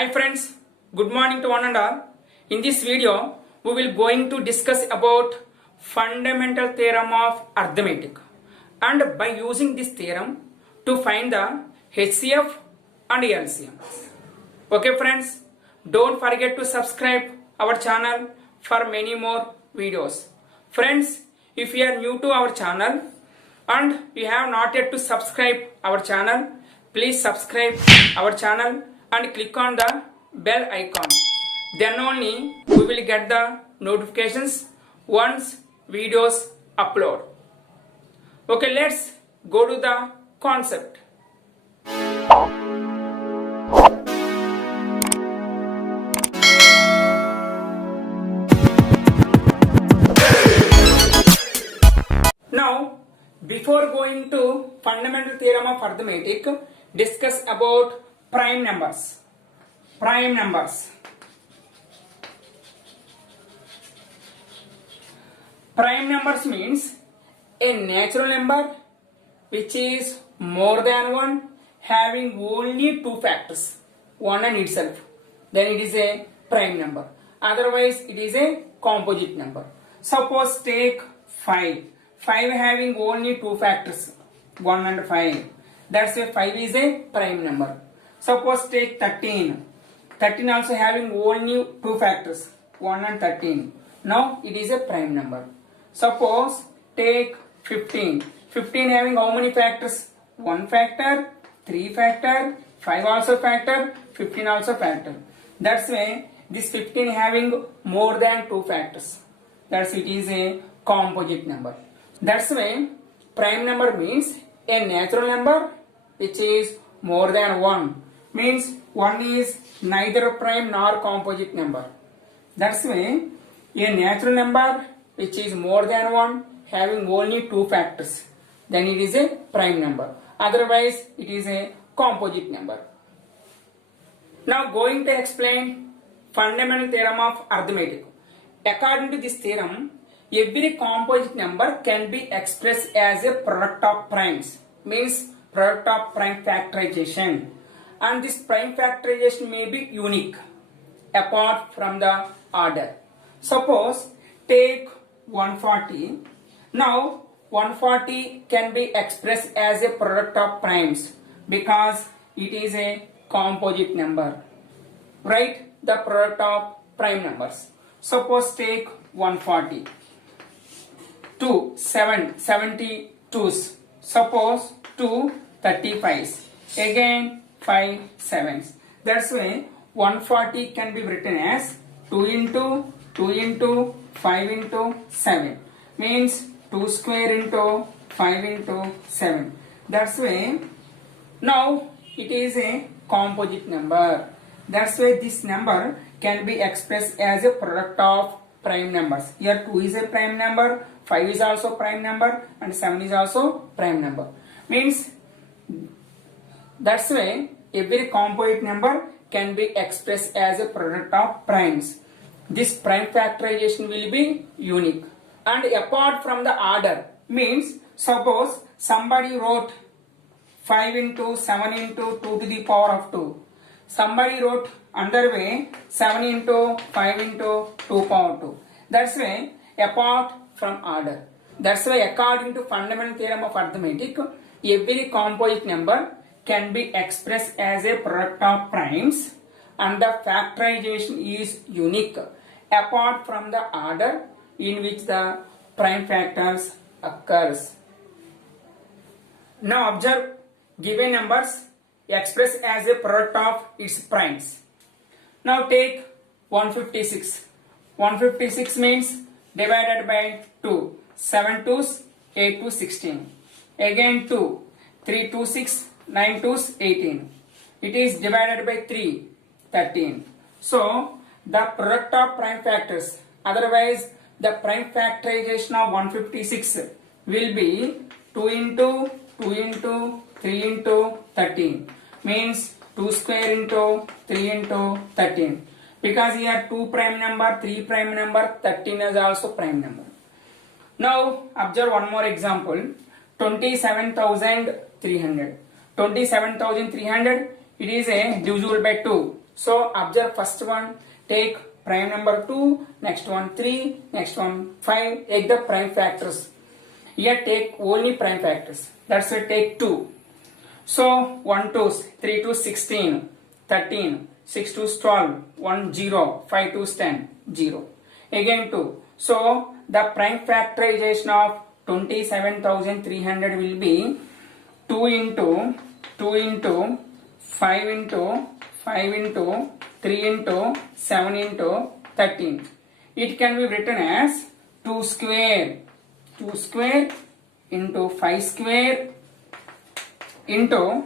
Hi friends, good morning to one and all. In this video, we will going to discuss about fundamental theorem of arithmetic, and by using this theorem to find the HCF and LCM. Okay friends, don't forget to subscribe our channel for many more videos. Friends, if you are new to our channel and you have not yet to subscribe our channel, please subscribe our channel and click on the bell icon. Then only we will get the notifications once videos upload. Okay, let's go to the concept. Now, before going to fundamental theorem of arithmetic, discuss about prime numbers. Prime numbers. Prime numbers means a natural number which is more than 1 having only 2 factors, 1 and itself. Then it is a prime number. Otherwise it is a composite number. Suppose take 5. 5 having only 2 factors, 1 and 5. That's why 5 is a prime number. Suppose take 13. 13 also having only 2 factors, 1 and 13. Now it is a prime number. Suppose take 15. 15 having how many factors? 1 factor, 3 factor, 5 also factor, 15 also factor. That's why this 15 having more than 2 factors. That's it is a composite number. That's why prime number means a natural number which is more than 1. Means 1 is neither prime nor composite number. That's why a natural number which is more than 1 having only 2 factors, then it is a prime number. Otherwise it is a composite number. Now going to explain fundamental theorem of arithmetic. According to this theorem, every composite number can be expressed as a product of primes, means product of prime factorization, and this prime factorization may be unique apart from the order. Suppose take 140. Now 140 can be expressed as a product of primes because it is a composite number. Write the product of prime numbers. Suppose take 140. 2 72s. Suppose 2 35s. Again 5 7s. That's why 140 can be written as 2 into 2 into 5 into 7. Means 2 square into 5 into 7. That's why now it is a composite number. That's why this number can be expressed as a product of prime numbers. Here 2 is a prime number, 5 is also prime number, and 7 is also prime number. Means that's why every composite number can be expressed as a product of primes. This prime factorization will be unique. And apart from the order, means suppose somebody wrote 5 into 7 into 2 to the power of 2. Somebody wrote another way 7 into 5 into 2 power 2. That's why apart from order. That's why according to fundamental theorem of arithmetic, every composite number can be expressed as a product of primes and the factorization is unique apart from the order in which the prime factors occurs. Now observe given numbers expressed as a product of its primes. Now take 156. 156 means divided by 2. 7 2s, 8 to 16. Again 2. 3 2 6, 9 2s, 18. It is divided by 3. 13. So the product of prime factors, otherwise the prime factorization of 156 will be 2 into 2 into 3 into 13. Means 2 square into 3 into 13. Because here 2 prime number, 3 prime number, 13 is also prime number. Now observe one more example. 27,300. 27,300, it is a divisible by 2. So observe first one, take prime number 2, next one 3, next one 5, take the prime factors. Here take only prime factors. That's why take 2. So 1 to 3 to 16, 13, 6 to 12, 1 0, 5 to 10, 0. Again 2. So the prime factorization of 27,300 will be 2 into 2 into 5 into 5 into 3 into 7 into 13. It can be written as 2 square into 5 square into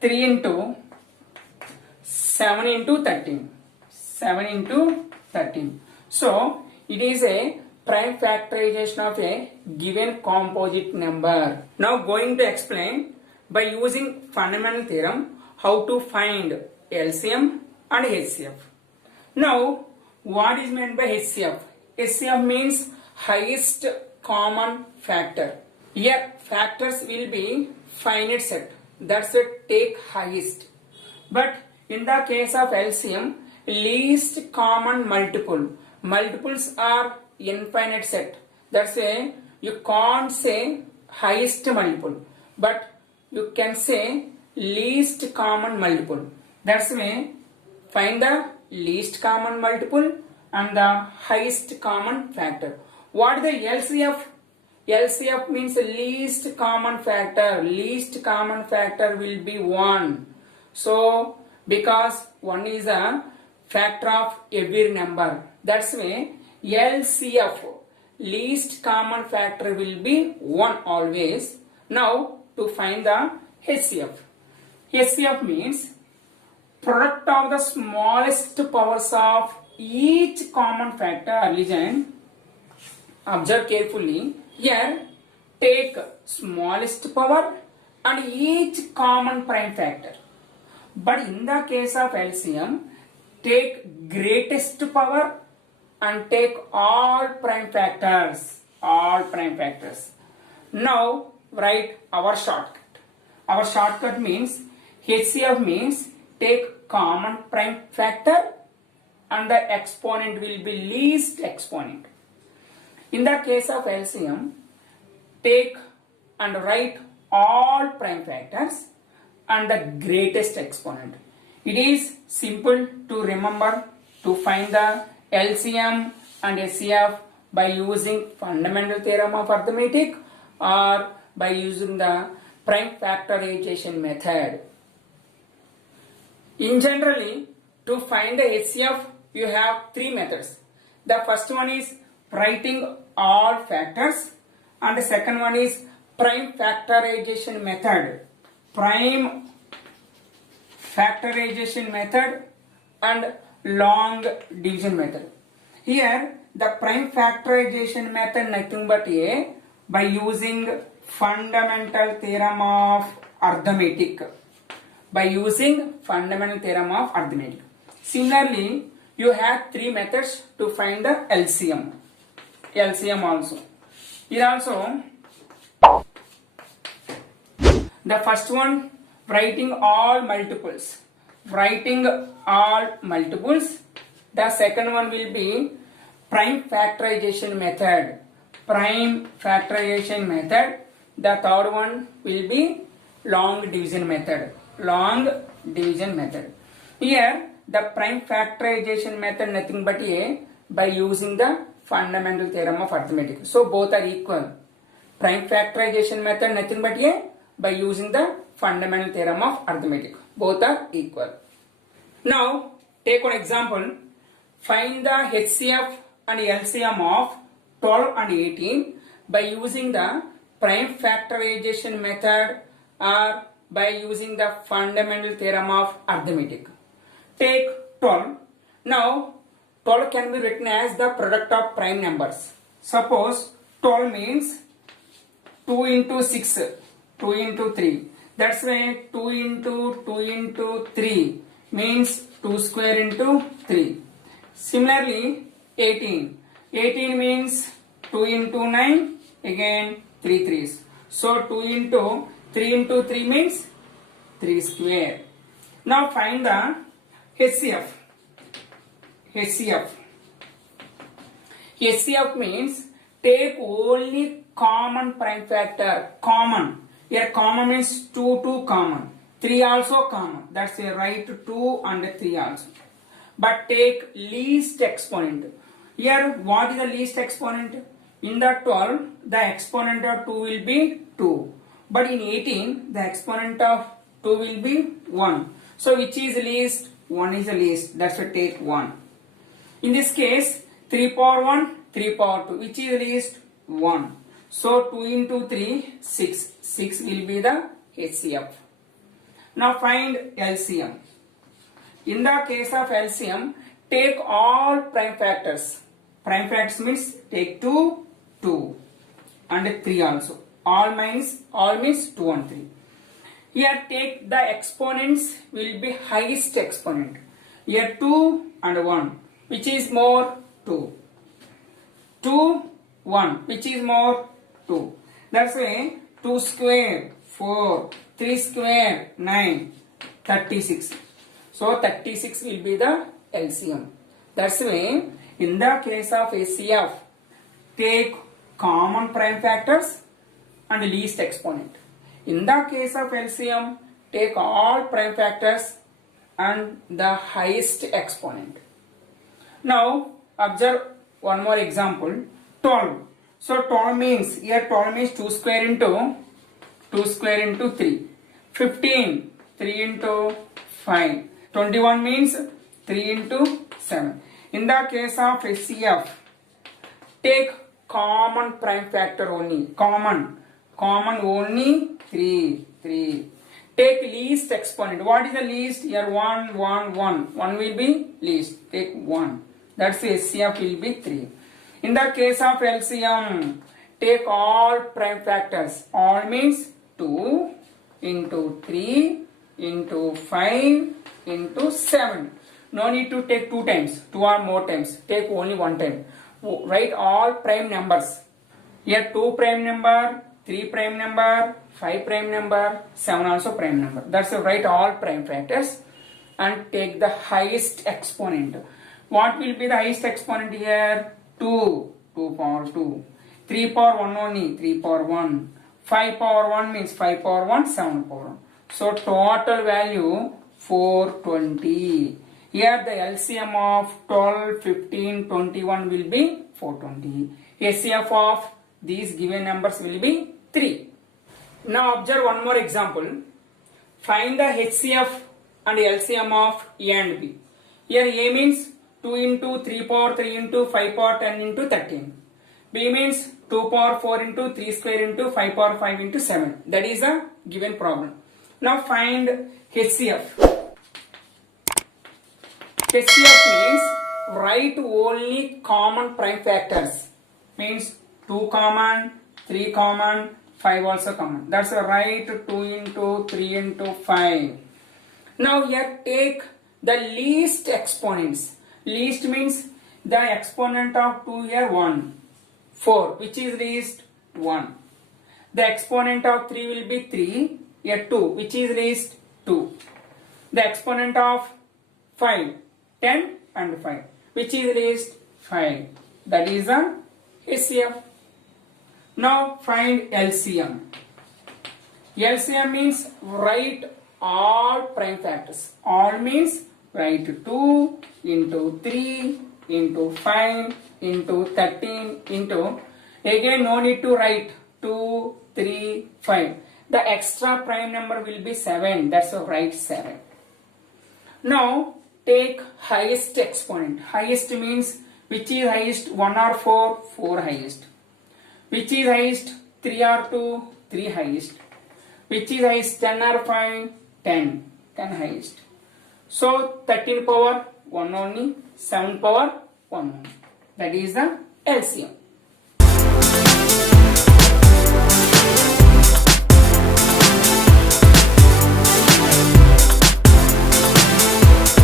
3 into 7 into 13. 7 into 13. So it is a prime factorization of a given composite number. Now going to explain by using fundamental theorem how to find LCM and HCF. Now what is meant by HCF? HCF means highest common factor. Here factors will be finite set. That's it, take highest. But in the case of LCM, least common multiple. Multiples are infinite set. That's why you can't say highest multiple, but you can say least common multiple. That's why find the least common multiple and the highest common factor. What is the LCF? LCF means least common factor. Least common factor will be 1. So because 1 is a factor of every number, that's why LCF, least common factor, will be 1 always. Now to find the HCF. HCF means product of the smallest powers of each common factor. Listen, observe carefully. Here take smallest power and each common prime factor. But in the case of LCM, take greatest power and take all prime factors. All prime factors. Now write our shortcut. Our shortcut means HCF means take common prime factor and the exponent will be least exponent. In the case of LCM, take and write all prime factors and the greatest exponent. It is simple to remember to find the LCM and HCF by using fundamental theorem of arithmetic or by using the prime factorization method. In generally, to find the HCF, you have 3 methods. The first one is writing all factors and the second one is prime factorization method. Prime factorization method and long division method. Here the prime factorization method nothing but a by using fundamental theorem of arithmetic. By using fundamental theorem of arithmetic. Similarly, you have 3 methods to find the LCM. LCM also. Here also, the first one, writing all multiples. Writing all multiples. The second one will be prime factorization method. Prime factorization method. The third one will be long division method. Long division method. Here the prime factorization method nothing but a by using the fundamental theorem of arithmetic. So both are equal. Prime factorization method nothing but a by using the fundamental theorem of arithmetic. Both are equal. Now take one example. Find the HCF and LCM of 12 and 18 by using the prime factorization method or by using the fundamental theorem of arithmetic. Take 12. Now 12 can be written as the product of prime numbers. Suppose 12 means 2 into 6, 2 into 3. That's why 2 into 3 means 2 square into 3. Similarly 18. 18 means 2 into 9, again 3 threes. So 2 into 3 means 3 square. Now find the HCF. HCF. HCF means take only common prime factor. Common. Here common means 2 common. 3 also common. That's a right 2 and 3 also. But take least exponent. Here what is the least exponent? In the 12 the exponent of 2 will be 2. But in 18 the exponent of 2 will be 1. So which is least? 1 is the least. That's why take 1. In this case 3 power 1, 3 power 2. Which is least? 1. So 2 into 3, 6. 6 will be the HCF. Now find LCM. In the case of LCM, take all prime factors. Prime factors means take 2, 2 and 3 also. All means 2 and 3. Here take the exponents will be highest exponent. Here 2 and 1. Which is more? 2. 2, 1. Which is more? 2. That's why 2 square, 4. 3 square, 9. 36. So 36 will be the LCM. That's why in the case of HCF, take common prime factors and least exponent. In the case of LCM, take all prime factors and the highest exponent. Now observe one more example. 12. So 12 means, here 12 means 2 square into 3. 15, 3 into 5. 21 means 3 into 7. In the case of HCF, take common prime factor only. Common only 3. Take least exponent. What is the least? Here 1. 1 will be least. Take 1. That's HCF will be 3. In the case of LCM, take all prime factors. All means 2 into 3 into 5 into 7. No need to take 2 times, 2 or more times. Take only 1 time. Write all prime numbers. Here 2 prime number, 3 prime number, 5 prime number, 7 also prime number. That's why write all prime factors and take the highest exponent. What will be the highest exponent here? 2 power 2. 3 power 1 only, 3 power 1. 5 power 1 means 5 power 1, 7 power 1. So total value 420. Here the LCM of 12, 15, 21 will be 420. HCF of these given numbers will be 3. Now observe one more example. Find the HCF and LCM of A and B. Here A means 2 into 3 power 3 into 5 power 10 into 13. B means 2 power 4 into 3 square into 5 power 5 into 7. That is a given problem. Now find HCF. HCF means write only common prime factors. Means 2 common, 3 common, 5 also common. That's a write 2 into 3 into 5. Now here take the least exponents. Least means the exponent of 2 here 1. 4, which is least? 1. The exponent of 3 will be 3, here 2, which is least? 2. The exponent of 5, 10 and 5, which is least? 5. That is the HCF. Now find LCM. LCM means write all prime factors. All means write 2 into 3 into 5 into 13 into, again no need to write 2, 3, 5. The extra prime number will be 7. That's why write 7. Now take highest exponent. Highest means which is highest? 1 or 4? 4 highest. Which is highest? 3 or 2? 3 highest. Which is highest? 10 or 5? 10. 10 highest. So 13 power 1 only, 7 power 1 only. That is the LCM.